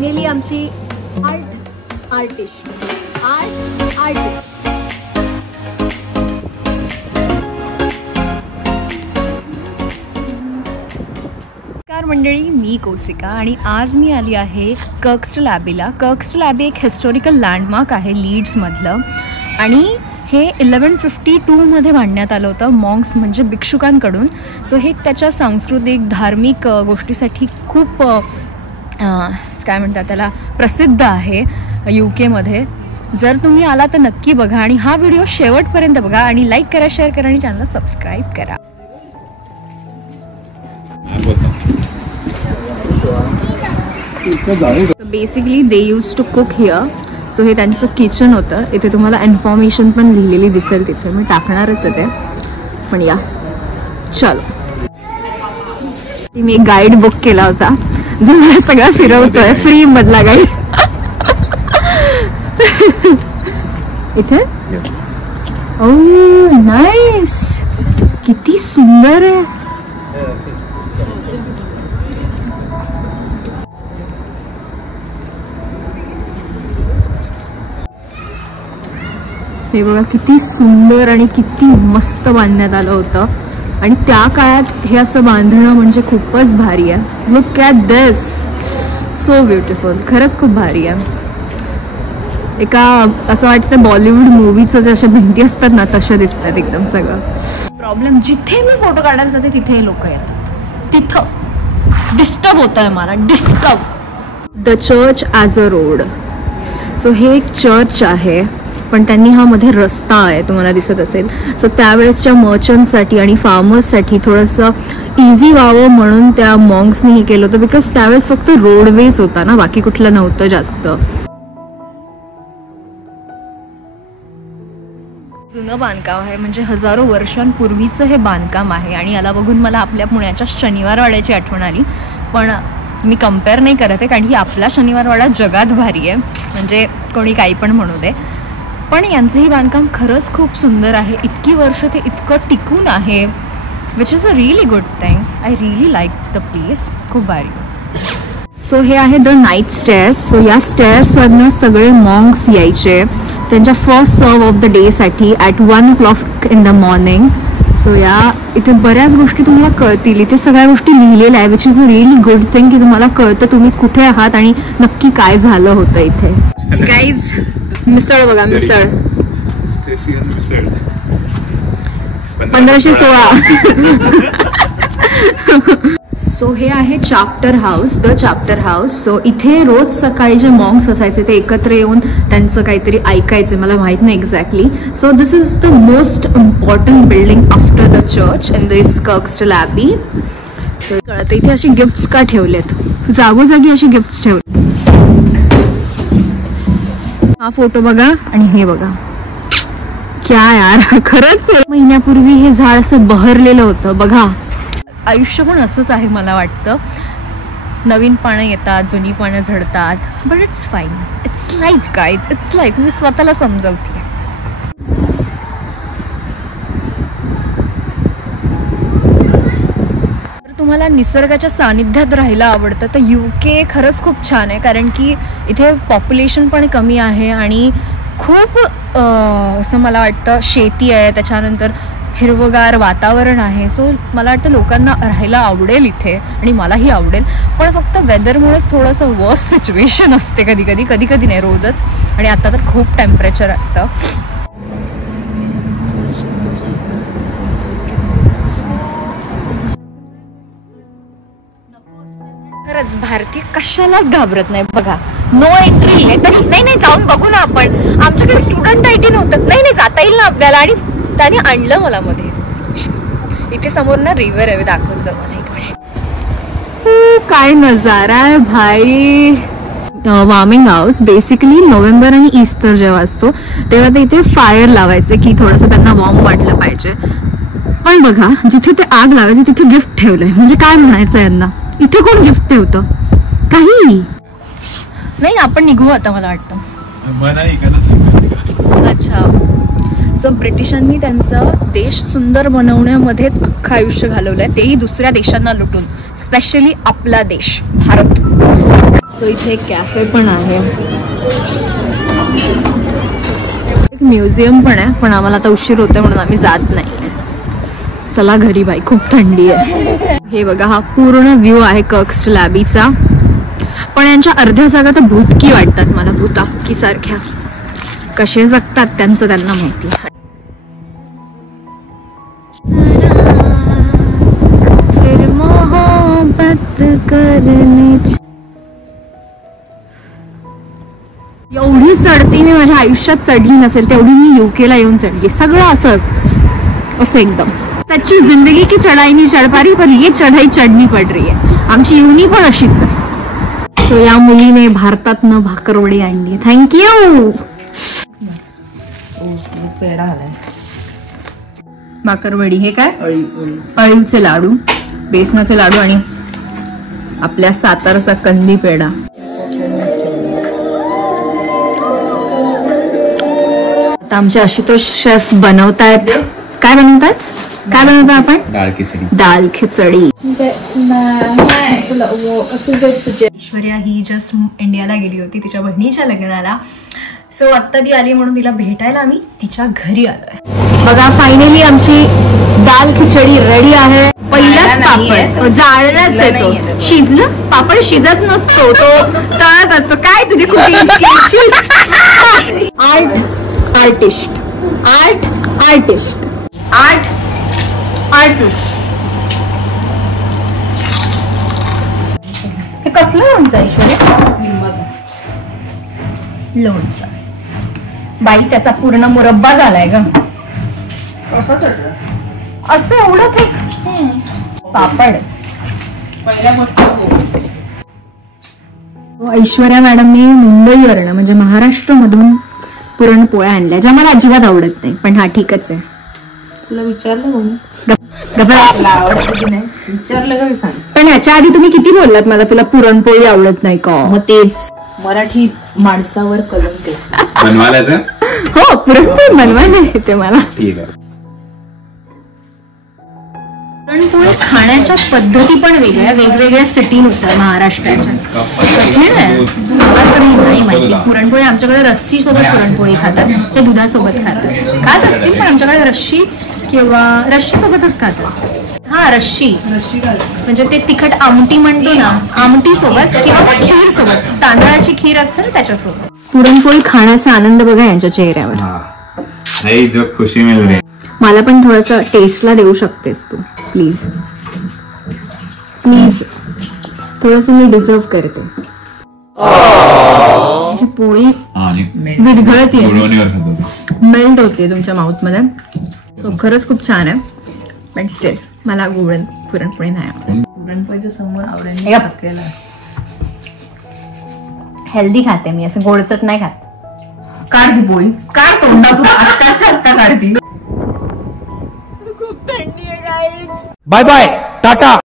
Finally आमची artist मंडळी, मी कौशिका आणि आज मी आली आहे कर्क्स्टल ॲबीला. कर्क्स्टल ॲबी एक हिस्टॉरिकल लँडमार्क आहे लीड्समधलं आणि हे 1152मध्ये बांधण्यात आलं होतं मॉन्क्स म्हणजे भिक्षुकांकडून. सो हे त्याच्या सांस्कृतिक धार्मिक गोष्टीसाठी खूप काय म्हणतात त्याला प्रसिद्ध आहे UK जर तुम्ही आला तर नक्की बघा आणि हा व्हिडिओ शेवटपर्यंत बघा आणि लाईक करा, शेअर करा आणि चॅनलला सबस्क्राईब करा. Basically they use to cook here. So हे त्यांचं किचन होतं. इथे तुम्हाला इन्फॉर्मेशन पण लिहिलेली दिसेल तिथे, मी टाकणारच आहे ते, पण या चलो. मी एक गाईड बुक केला होता जो मला सगळं फिरवतोय, फ्री मधला गाईड. इथे ओह नाईस, किती सुंदर आहे. हे बघा किती सुंदर आणि किती मस्त बांधण्यात आलं होतं आणि त्या काळात हे असं बांधणं म्हणजे खूपच भारी आहे. Look at this, so beautiful. खरंच खूप भारी आहे. एका असं वाटतं बॉलिवूड मूवीचं जे अशा भिंती असतात ना तशा दिसतात एकदम सगळं. प्रॉब्लेम जिथे मी फोटो काढायला जाते तिथे लोक येतात, तिथं डिस्टर्ब होत आहे मला, disturb. The church as a road. So हे एक चर्च आहे पण त्यांनी हा मध्ये रस्ता आहे तुम्हाला दिसत असेल. सो त्यावेळेसच्या मर्चंटसाठी आणि फार्मर्ससाठी थोडंसं इझी व्हावं म्हणून त्या मॉन्क्सनी हे केलं होतं, बिकॉज त्यावेळेस फक्त रोडवेज होता ना, बाकी कुठलं नव्हतं जास्त. जुनं बांधकाम आहे म्हणजे हजारो वर्षांपूर्वीचं हे बांधकाम आहे आणि याला बघून मला आपल्या पुण्याच्या शनिवारवाड्याची आठवण आली. पण मी कम्पेअर नाही करत आहे कारण की आपला शनिवारवाडा जगात भारी आहे, म्हणजे कोणी काही पण म्हणू दे. पण यांचंही बांधकाम खरंच खूप सुंदर आहे. इतकी वर्ष ते इतकं टिकून आहे, which is a really good thing. I really like the place, खूप भारी. सो हे आहे द नाईट स्टेअर्स. सो या स्टेअर्सवरनं सगळे मॉन्क्स यायचे त्यांच्या फर्स्ट सर्व ऑफ द डेसाठी at 1 o'clock in the morning. So या इथे बऱ्याच गोष्टी तुम्हाला कळतील. इथे सगळ्या गोष्टी लिहिलेल्या आहे, which is a really good thing की तुम्हाला कळतं तुम्ही कुठे आहात आणि नक्की काय झालं होतं इथे. गाईज मिसळ बघा, मिसळ 1516. सो हे आहे chapter house, the chapter house. So इथे रोज सकाळी जे मॉन्क्स असायचे ते एकत्र येऊन त्यांचं काहीतरी ऐकायचे, मला माहित नाही exactly. So this is the most important building after the church in this Kirkstall Abbey. So कळतं इथे अशी गिफ्ट्स का ठेवलेत, जागोजागी अशी गिफ्ट्स ठेवले. हा फोटो बघा आणि हे बघा, क्या यार, खरंच महिन्यापूर्वी हे झाड असं बहरलेलं होतं बघा. आयुष्य पण असंच आहे मला वाटतं, नवीन पानं येतात, जुनी पानं झडतात, but it's fine, it's life guys, it's life. मी स्वतःला समजवते. तुम्हाला निसर्गाच्या सानिध्यात राहायला आवडतं तर UK खरंच खूप छान आहे कारण की इथे पॉप्युलेशन पण कमी आहे आणि खूप असं मला वाटतं शेती आहे, त्याच्यानंतर हिरवगार वातावरण आहे. सो मला वाटतं लोकांना राहायला आवडेल इथे आणि मलाही आवडेल. पण फक्त वेदरमुळेच थोडंसं वर्स्ट सिच्युएशन असते कधी कधी नाही, रोजच. आणि आता तर खूप टेम्परेचर असतं. खरंच भारतीय कशालाच घाबरत नाही बघा. नो एंट्री आहे तर नाही जाऊन बघू ना आपण, आमच्याकडे स्टुडंट ID नव्हतं, नाही जाता येईल ना आपल्याला. आणि त्याने आणलं मला मध्ये. इथे समोर ना रिव्हर आहे, दाखवलं मला इकडे. काय नजारा आहे भाई. वार्मिंग हाऊस बेसिकली नोव्हेंबर आणि ईस्टर जेव्हा असतो तेव्हा ते इथे फायर लावायचे की थोडंसं त्यांना वॉर्म वाटलं पाहिजे. पण बघा जिथे ते आग लावायचे तिथे गिफ्ट ठेवलंय, म्हणजे काय म्हणायचं यांना. इथे कोण गिफ्ट ठेवतं? काही नाही. आपण निघू आता मला वाटतं. अच्छा. सो ब्रिटिशांनी त्यांचा देश सुंदर बनवण्यामध्येच अख्खं आयुष्य घालवलंय, तेही दुसऱ्या देशांना लुटून, स्पेशली आपला देश भारत. तो इथे एक कॅफे पण आहे, एक म्युझियम पण आहे, पण आम्हाला आता उशीर होतोय म्हणून आम्ही जात नाही. चला घरी बाई, खूप थंडी आहे. हे बघा, हा पूर्ण व्ह्यू आहे कर्क्स लॅबीचा. पण यांच्या अर्ध्या जागा तर भूतकी वाटतात मला, भूताकी सारख्या. कसे जगतात त्यांचं त्यांना माहिती. एवढी चढती मी माझ्या आयुष्यात चढली नसेल तेवढी मी UK ला येऊन चढली. सगळं असं असतं, असं एकदम. सच्ची जिंदगी की चढाई नहीं चढ़ पा रही, पर ये चढाई चढनी पड रही है. आमची युनी पण अशीच आहे. सो या मुलीने भारतातनं भाकरवडी आणली. थँक्यू. भाकरवडी हे काय, अळीवचे लाडू, बेसनाचे लाडू आणि आपल्या सातारचा कंदी पेढा. आता आमचे आशुतोष शेफ बनवतायत. काय बनवतात, काय बनवतो आपण? दाल खिचडी. दाल खिचडी. ऐश्वर्या ही जस्ट इंडियाला गेली होती तिच्या बहिणीच्या लग्नाला. सो आत्ता ती आली म्हणून तिला भेटायला आम्ही तिच्या घरी आलोय. बघा फायनली आमची दाल खिचडी रेडी आहे. पहिलाच पापड जाळण्याच येतो. शिजलं पापड शिजत नसतो, तो तळत असतो. काय तुझी कुकिंग आर्टिस्ट. हे कसलं लोणचं ऐश्वर्या? लोणचं बाई, त्याचा पूर्ण मुरब्बा झालाय ग. असं एवढंच एक पापड. ऐश्वर्या मॅडमने मुंबईवरनं म्हणजे महाराष्ट्र मधून पुरणपोळ्या आणल्या, ज्या मला अजिबात आवडत नाही. पण हा ठीकच आहे. तुला विचारलं कोणी? विचारलं का सांग. पण ह्याच्या आधी तुम्ही किती बोललात मला तुला पुरणपोळी आवडत नाही का? मग तेच मराठी माणसावर कलंक बनवायला. हो, पुरणपोळी बनवायला येते मला. ठीक आहे. पुरणपोळी खाण्याच्या पद्धती पण वेगवेगळ्या सिटीनुसार महाराष्ट्राच्या. नाही माहिती. पुरणपोळी आमच्याकडे रस्सी सोबत पुरणपोळी खातात, ते दुधासोबत खात असतील, पण आमच्याकडे रस्सी किंवा रस्सी सोबतच खातात. हा, रस्सी म्हणजे ते तिखट आमटी म्हणतो ना, आमटी सोबत किंवा खीर सोबत, तांदळाची खीर असते ना त्याच्यासोबत. पुरणपोळी खाण्याचा आनंद बघा यांच्या चेहऱ्यावर. जो खुशी मिल रही. मला पण थोडस टेस्टला देऊ शकतेस तू प्लीज प्लीज. थोडस मी डिझर्व करते. ही पोळी विरघळती, मेल्ट होते तुमच्या माउथ मध्ये. खरंच खूप छान आहे, पण स्टिल मला पुरणपोळी नाही आवडत. पुरणपोळीच्या समोर आवडेल. हेल्दी खाते मी, असं गोडचट नाही खात. काढ ती पोळी, काढ तोंडातून. आत्ताच्या आत्ता काढ ती. खूप थंडी आहे गाईज. Bye bye, Tata.